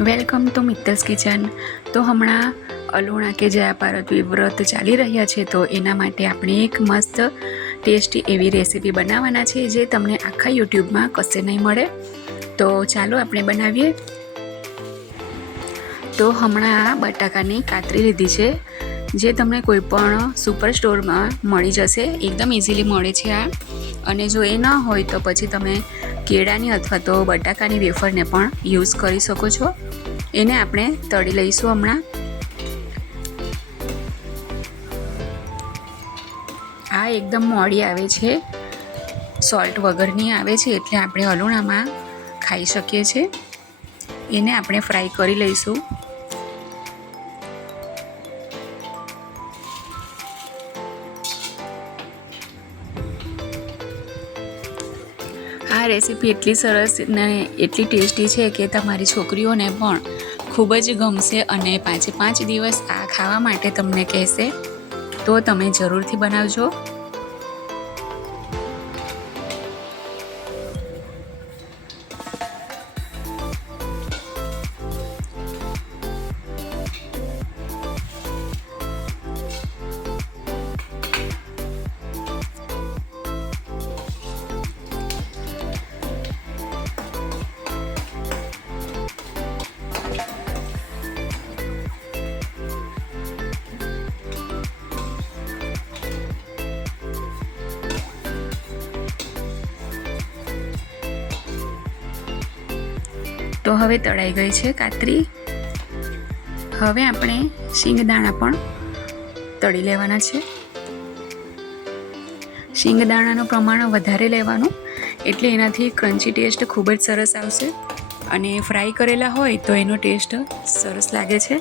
Welcome to Mittals kitchen. તો હમણાં અલુણા કે જયા પાર્વતી વ્રત ચાલી રહ્યા છે, તો એના માટે આપણે એક મસ્ત ટેસ્ટી એવી રેસીપી બનાવવાના છે જે તમને આખા યુટ્યુબમાં કશે નહીં મળે. તો ચાલો આપણે બનાવીએ. તો હમણાં બટાકાની કાતરી લીધી છે, જે તમને કોઈ પણ સુપર સ્ટોરમાં મળી જશે. એકદમ ઇઝીલી મળે છે આ. અને જો એ ન હોય તો પછી તમે કેળાની અથવા તો બટાકાની વેફરને પણ યુઝ કરી શકો છો. એને આપણે તળી લઈશું હમણાં. આ એકદમ મોડી આવે છે, સોલ્ટ વગરની આવે છે, એટલે આપણે અલુણામાં ખાઈ શકીએ છીએ. એને આપણે ફ્રાય કરી લઈશું. આ રેસીપી એટલી સરસ ને એટલી ટેસ્ટી છે કે તમારી છોકરીઓને પણ ખૂબ જ ગમશે અને 5 દિવસ આ ખાવા માટે તમને કહેશે. તો તમે જરૂરથી બનાવજો. તો હવે તળાઈ ગઈ છે કાતરી. હવે આપણે શીંગદાણા પણ તળી લેવાના છે. શીંગદાણાનું પ્રમાણ વધારે લેવાનું, એટલે એનાથી ક્રન્ચી ટેસ્ટ ખૂબ જ સરસ આવશે. અને ફ્રાય કરેલા હોય તો એનો ટેસ્ટ સરસ લાગે છે.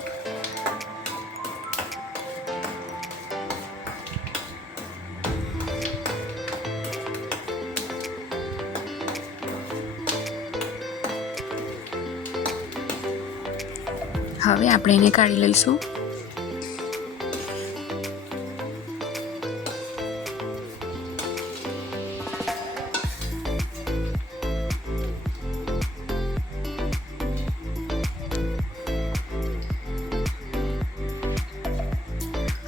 હવે આપણે એને કાઢી લઈશું.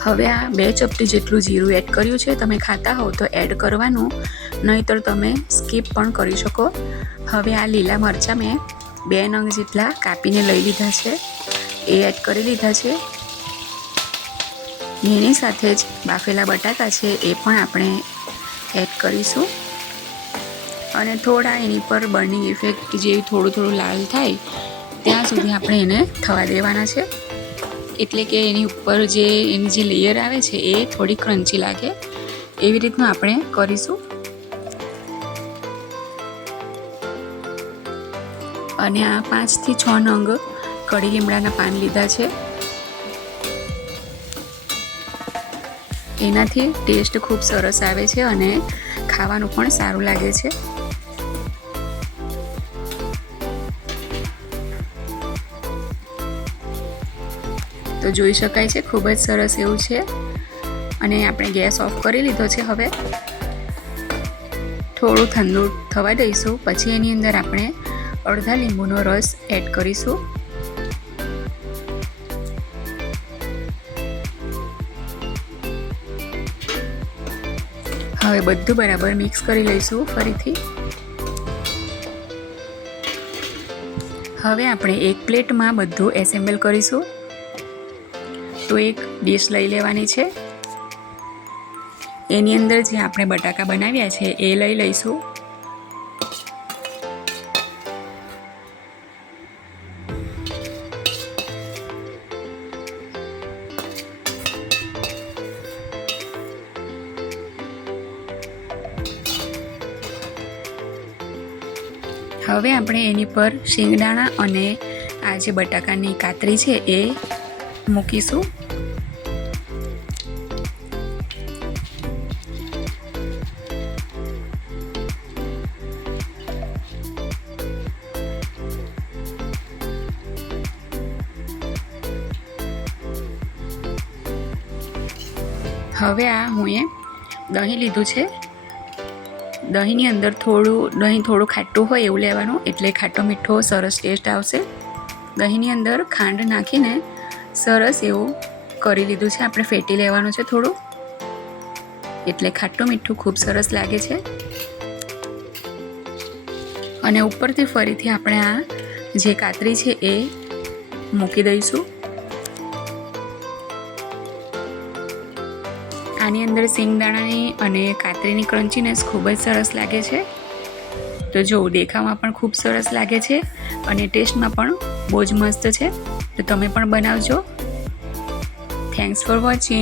હવે આ 2 ચપટી જેટલું જીરું એડ કર્યું છે. તમે ખાતા હો તો એડ કરવાનું, નહીંતર તમે સ્કીપ પણ કરી શકો. હવે આ લીલા મરચાં મેં 2 નંગ જેટલા કાપીને લઈ લીધા છે, એ એડ કરી લીધા છે. એની સાથે જ બાફેલા બટાકા છે એ પણ આપણે એડ કરીશું. અને થોડા એની પર બર્નિંગ ઇફેક્ટ જે થોડું લાલ થાય ત્યાં સુધી આપણે એને થવા દેવાના છે. એટલે કે એની ઉપર જે એની જે લેયર આવે છે એ થોડી ક્રન્ચી લાગે, એવી રીતનું આપણે કરીશું. અને આ 5 થી 6 નંગ કઢી લીમડાના પાન લીધા છે. એનાથી ટેસ્ટ ખૂબ સરસ આવે છે અને ખાવાનું પણ સારું લાગે છે. તો જોઈ શકાય છે ખૂબ જ સરસ એવું છે. અને આપણે ગેસ ઓફ કરી લીધો છે. હવે થોડું ઠંડુ થવા દઈશું. પછી એની અંદર આપણે અડધા લીંબુનો રસ એડ કરીશું. હવે બધું બરાબર મિક્સ કરી લઈશું ફરીથી. હવે આપણે એક પ્લેટમાં બધું એસેમ્બલ કરીશું. તો એક ડીશ લઈ લેવાની છે. એની અંદર જે આપણે બટાકા બનાવ્યા છે એ લઈ લઈશું. હવે આપણે એની પર શીંગદાણા અને આ જે બટાકાની કાતરી છે એ મૂકીશું. હવે આ હું દહીં લીધું છે. દહીંની અંદર દહીં થોડું ખાટું હોય એવું લેવાનું, એટલે ખાટો મીઠો સરસ ટેસ્ટ આવશે. દહીંની અંદર ખાંડ નાખીને સરસ એવું કરી લીધું છે. આપણે ફેટી લેવાનું છે થોડું, એટલે ખાટું મીઠું ખૂબ સરસ લાગે છે. અને ઉપરથી ફરીથી આપણે આ જે કાતરી છે એ મૂકી દઈશું. આની અંદર સિંગદાણાની અને કાતરીની ક્રન્ચીનેસ ખૂબ જ સરસ લાગે છે. તો જો દેખાવમાં પણ ખૂબ સરસ લાગે છે અને ટેસ્ટમાં પણ બહુ જ મસ્ત છે. તો તમે પણ બનાવજો. Thanks for watching.